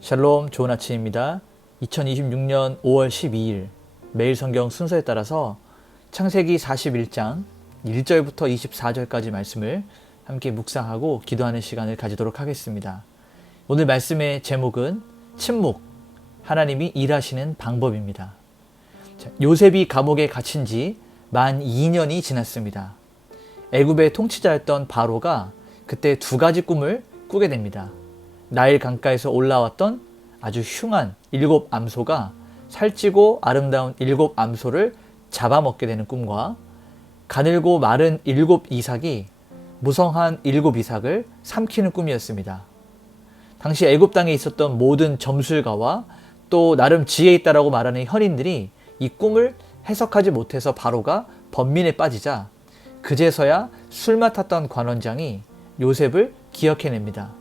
샬롬, 좋은 아침입니다. 2026년 5월 12일 매일 성경 순서에 따라서 창세기 41장 1절부터 24절까지 말씀을 함께 묵상하고 기도하는 시간을 가지도록 하겠습니다. 오늘 말씀의 제목은 침묵, 하나님이 일하시는 방법입니다. 요셉이 감옥에 갇힌 지 만 2년이 지났습니다. 애굽의 통치자였던 바로가 그때 두 가지 꿈을 꾸게 됩니다. 나일 강가에서 올라왔던 아주 흉한 7 암소가 살찌고 아름다운 7 암소를 잡아먹게 되는 꿈과 가늘고 마른 7 이삭이 무성한 7 이삭을 삼키는 꿈이었습니다. 당시 애굽 땅에 있었던 모든 점술가와 또 나름 지혜 있다라고 말하는 현인들이 이 꿈을 해석하지 못해서 바로가 번민에 빠지자 그제서야 술 맡았던 관원장이 요셉을 기억해냅니다.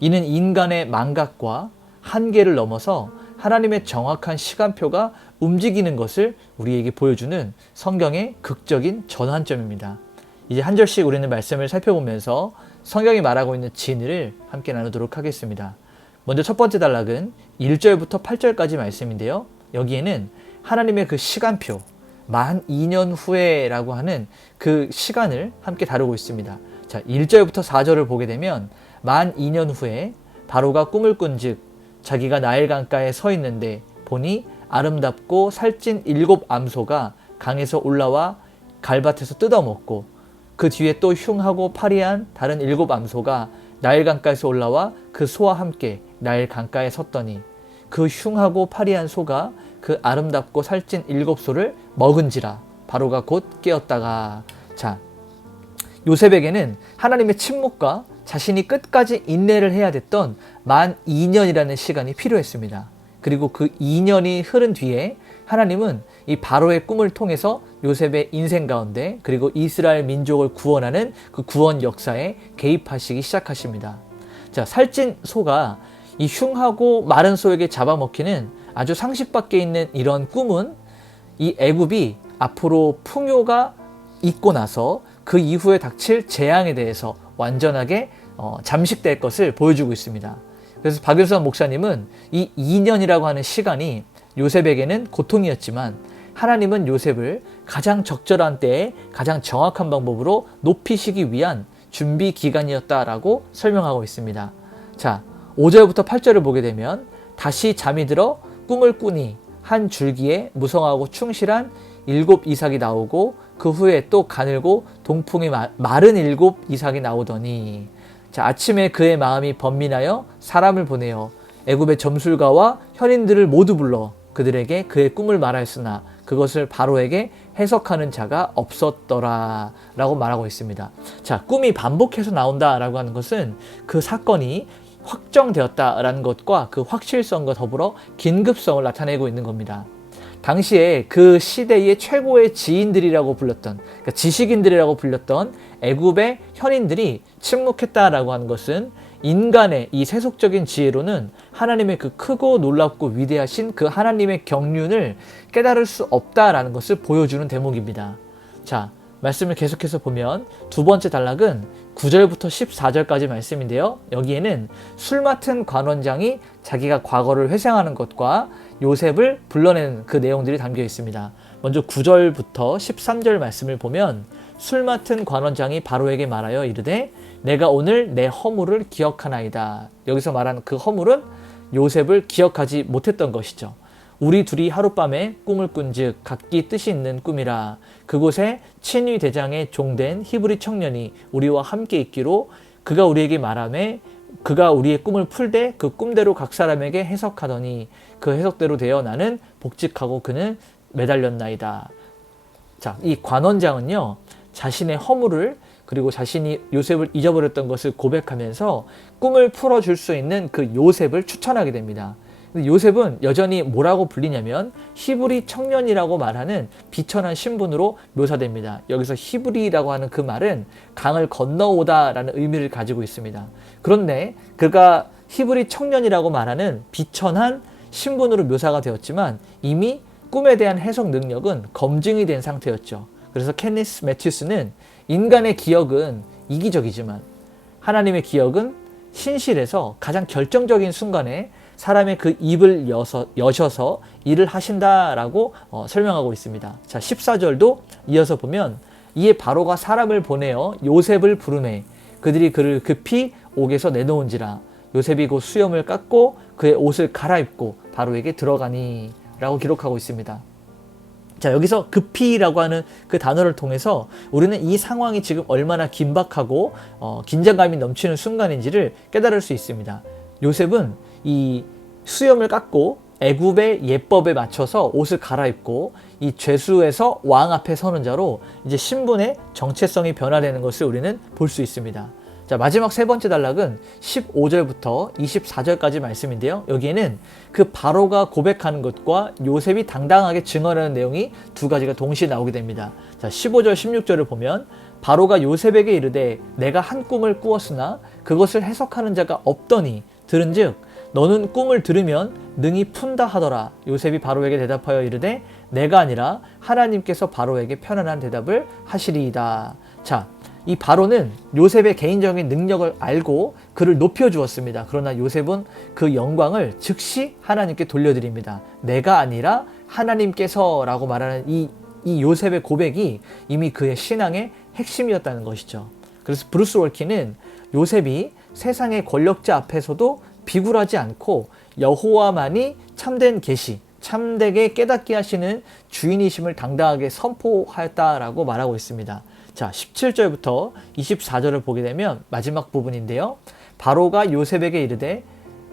이는 인간의 망각과 한계를 넘어서 하나님의 정확한 시간표가 움직이는 것을 우리에게 보여주는 성경의 극적인 전환점입니다. 이제 한 절씩 우리는 말씀을 살펴보면서 성경이 말하고 있는 진리를 함께 나누도록 하겠습니다. 먼저 첫 번째 단락은 1절부터 8절까지 말씀인데요. 여기에는 하나님의 그 시간표, 만 2년 후에라고 하는 그 시간을 함께 다루고 있습니다. 자, 1절부터 4절을 보게 되면 만 2년 후에 바로가 꿈을 꾼즉 자기가 나일 강가에 서 있는데 보니 아름답고 살찐 7 암소가 강에서 올라와 갈밭에서 뜯어먹고 그 뒤에 또 흉하고 파리한 다른 7 암소가 나일 강가에서 올라와 그 소와 함께 나일 강가에 섰더니 그 흉하고 파리한 소가 그 아름답고 살찐 7 소를 먹은지라 바로가 곧 깨었다가. 자, 요셉에게는 하나님의 침묵과 자신이 끝까지 인내를 해야 됐던 만 2년이라는 시간이 필요했습니다. 그리고 그 2년이 흐른 뒤에 하나님은 이 바로의 꿈을 통해서 요셉의 인생 가운데 그리고 이스라엘 민족을 구원하는 그 구원 역사에 개입하시기 시작하십니다. 자, 살찐 소가 이 흉하고 마른 소에게 잡아먹히는 아주 상식 밖에 있는 이런 꿈은 이 애굽이 앞으로 풍요가 있고 나서 그 이후에 닥칠 재앙에 대해서 완전하게 잠식될 것을 보여주고 있습니다. 그래서 박윤선 목사님은 이 2년이라고 하는 시간이 요셉에게는 고통이었지만 하나님은 요셉을 가장 적절한 때에 가장 정확한 방법으로 높이시기 위한 준비 기간이었다라고 설명하고 있습니다. 자, 5절부터 8절을 보게 되면 다시 잠이 들어 꿈을 꾸니 한 줄기에 무성하고 충실한 7 이삭이 나오고 그 후에 또 가늘고 동풍이 마른 7 이삭이 나오더니. 자, 아침에 그의 마음이 번민하여 사람을 보내어 애굽의 점술가와 현인들을 모두 불러 그들에게 그의 꿈을 말하였으나 그것을 바로에게 해석하는 자가 없었더라 라고 말하고 있습니다. 자, 꿈이 반복해서 나온다라고 하는 것은 그 사건이 확정되었다라는 것과 그 확실성과 더불어 긴급성을 나타내고 있는 겁니다. 당시에 그 시대의 최고의 지인들이라고 불렸던, 그러니까 지식인들이라고 불렸던 애굽의 현인들이 침묵했다라고 하는 것은 인간의 이 세속적인 지혜로는 하나님의 그 크고 놀랍고 위대하신 그 하나님의 경륜을 깨달을 수 없다라는 것을 보여주는 대목입니다. 자, 말씀을 계속해서 보면 두 번째 단락은 9절부터 14절까지 말씀인데요. 여기에는 술 맡은 관원장이 자기가 과거를 회상하는 것과 요셉을 불러내는 그 내용들이 담겨 있습니다. 먼저 9절부터 13절 말씀을 보면 술 맡은 관원장이 바로에게 말하여 이르되 내가 오늘 내 허물을 기억하나이다. 여기서 말하는 그 허물은 요셉을 기억하지 못했던 것이죠. 우리 둘이 하룻밤에 꿈을 꾼즉 각기 뜻이 있는 꿈이라. 그곳에 친위 대장의 종된 히브리 청년이 우리와 함께 있기로 그가 우리에게 말하매 그가 우리의 꿈을 풀되 그 꿈대로 각 사람에게 해석하더니 그 해석대로 되어 나는 복직하고 그는 매달렸나이다. 자, 이 관원장은요, 자신의 허물을 그리고 자신이 요셉을 잊어버렸던 것을 고백하면서 꿈을 풀어줄 수 있는 그 요셉을 추천하게 됩니다. 요셉은 여전히 뭐라고 불리냐면 히브리 청년이라고 말하는 비천한 신분으로 묘사됩니다. 여기서 히브리라고 하는 그 말은 강을 건너오다 라는 의미를 가지고 있습니다. 그런데 그가 히브리 청년이라고 말하는 비천한 신분으로 묘사가 되었지만 이미 꿈에 대한 해석 능력은 검증이 된 상태였죠. 그래서 케니스 매튜스는 인간의 기억은 이기적이지만 하나님의 기억은 신실해서 가장 결정적인 순간에 사람의 그 입을 여셔서 일을 하신다라고 설명하고 있습니다. 자, 14절도 이어서 보면 이에 바로가 사람을 보내어 요셉을 부르매 그들이 그를 급히 옥에서 내놓은지라 요셉이 곧 수염을 깎고 그의 옷을 갈아입고 바로에게 들어가니 라고 기록하고 있습니다. 자, 여기서 급히라고 하는 그 단어를 통해서 우리는 이 상황이 지금 얼마나 긴박하고 긴장감이 넘치는 순간인지를 깨달을 수 있습니다. 요셉은 이 수염을 깎고 애굽의 예법에 맞춰서 옷을 갈아입고 이 죄수에서 왕 앞에 서는 자로 이제 신분의 정체성이 변화되는 것을 우리는 볼 수 있습니다. 자, 마지막 세 번째 단락은 15절부터 24절까지 말씀인데요. 여기에는 그 바로가 고백하는 것과 요셉이 당당하게 증언하는 내용이 두 가지가 동시에 나오게 됩니다. 자, 15절 16절을 보면 바로가 요셉에게 이르되 내가 한 꿈을 꾸었으나 그것을 해석하는 자가 없더니 들은즉 너는 꿈을 들으면 능히 푼다 하더라. 요셉이 바로에게 대답하여 이르되 내가 아니라 하나님께서 바로에게 편안한 대답을 하시리이다. 자, 이 바로는 요셉의 개인적인 능력을 알고 그를 높여주었습니다. 그러나 요셉은 그 영광을 즉시 하나님께 돌려드립니다. 내가 아니라 하나님께서 라고 말하는 이 요셉의 고백이 이미 그의 신앙의 핵심이었다는 것이죠. 그래서 브루스 월키는 요셉이 세상의 권력자 앞에서도 비굴하지 않고 여호와만이 참된 계시, 참되게 깨닫게 하시는 주인이심을 당당하게 선포하였다라고 말하고 있습니다. 자, 17절부터 24절을 보게 되면 마지막 부분인데요. 바로가 요셉에게 이르되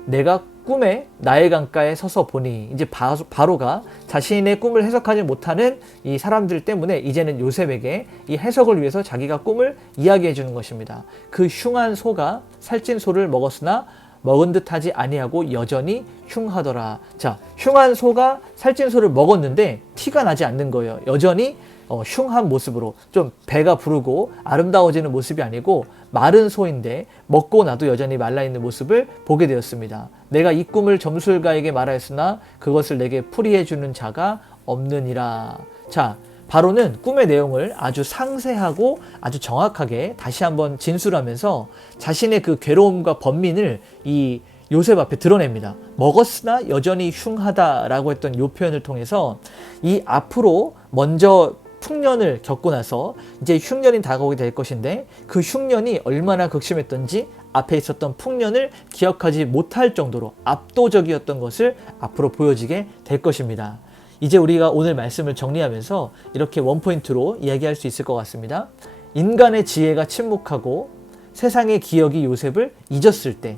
내가 꿈에 나일 강가에 서서 보니 이제 바로가 자신의 꿈을 해석하지 못하는 이 사람들 때문에 이제는 요셉에게 이 해석을 위해서 자기가 꿈을 이야기해 주는 것입니다. 그 흉한 소가 살찐 소를 먹었으나 먹은 듯하지 아니하고 여전히 흉하더라. 자, 흉한 소가 살찐 소를 먹었는데 티가 나지 않는 거예요. 여전히 흉한 모습으로 좀 배가 부르고 아름다워지는 모습이 아니고 마른 소인데 먹고 나도 여전히 말라있는 모습을 보게 되었습니다. 내가 이 꿈을 점술가에게 말하였으나 그것을 내게 풀이해 주는 자가 없느니라. 자, 바로는 꿈의 내용을 아주 상세하고 아주 정확하게 다시 한번 진술하면서 자신의 그 괴로움과 번민을 이 요셉 앞에 드러냅니다. 먹었으나 여전히 흉하다라고 했던 이 표현을 통해서 이 앞으로 먼저 풍년을 겪고 나서 이제 흉년이 다가오게 될 것인데 그 흉년이 얼마나 극심했던지 앞에 있었던 풍년을 기억하지 못할 정도로 압도적이었던 것을 앞으로 보여지게 될 것입니다. 이제 우리가 오늘 말씀을 정리하면서 이렇게 원포인트로 이야기할 수 있을 것 같습니다. 인간의 지혜가 침묵하고 세상의 기억이 요셉을 잊었을 때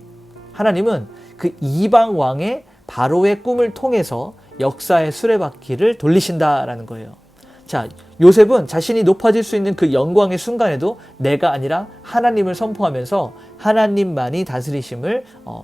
하나님은 그 이방 왕의 바로의 꿈을 통해서 역사의 수레바퀴를 돌리신다라는 거예요. 자, 요셉은 자신이 높아질 수 있는 그 영광의 순간에도 내가 아니라 하나님을 선포하면서 하나님만이 다스리심을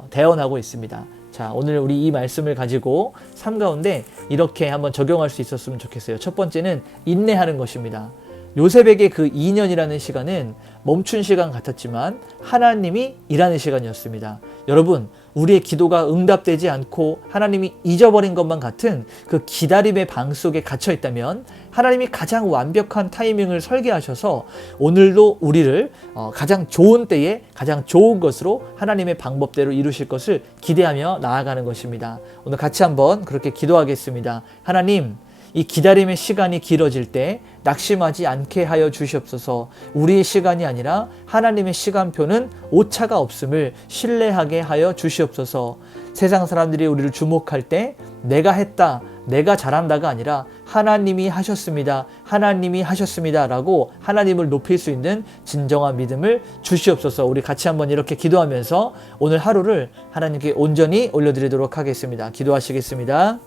대언하고 있습니다. 자, 오늘 우리 이 말씀을 가지고 삶 가운데 이렇게 한번 적용할 수 있었으면 좋겠어요. 첫 번째는 인내하는 것입니다. 요셉에게 그 2년이라는 시간은 멈춘 시간 같았지만 하나님이 일하는 시간이었습니다. 여러분, 우리의 기도가 응답되지 않고 하나님이 잊어버린 것만 같은 그 기다림의 방 속에 갇혀 있다면 하나님이 가장 완벽한 타이밍을 설계하셔서 오늘도 우리를 가장 좋은 때에 가장 좋은 것으로 하나님의 방법대로 이루실 것을 기대하며 나아가는 것입니다. 오늘 같이 한번 그렇게 기도하겠습니다. 하나님, 이 기다림의 시간이 길어질 때 낙심하지 않게 하여 주시옵소서. 우리의 시간이 아니라 하나님의 시간표는 오차가 없음을 신뢰하게 하여 주시옵소서. 세상 사람들이 우리를 주목할 때 내가 했다, 내가 잘한다가 아니라 하나님이 하셨습니다, 하나님이 하셨습니다 라고 하나님을 높일 수 있는 진정한 믿음을 주시옵소서. 우리 같이 한번 이렇게 기도하면서 오늘 하루를 하나님께 온전히 올려드리도록 하겠습니다. 기도하시겠습니다.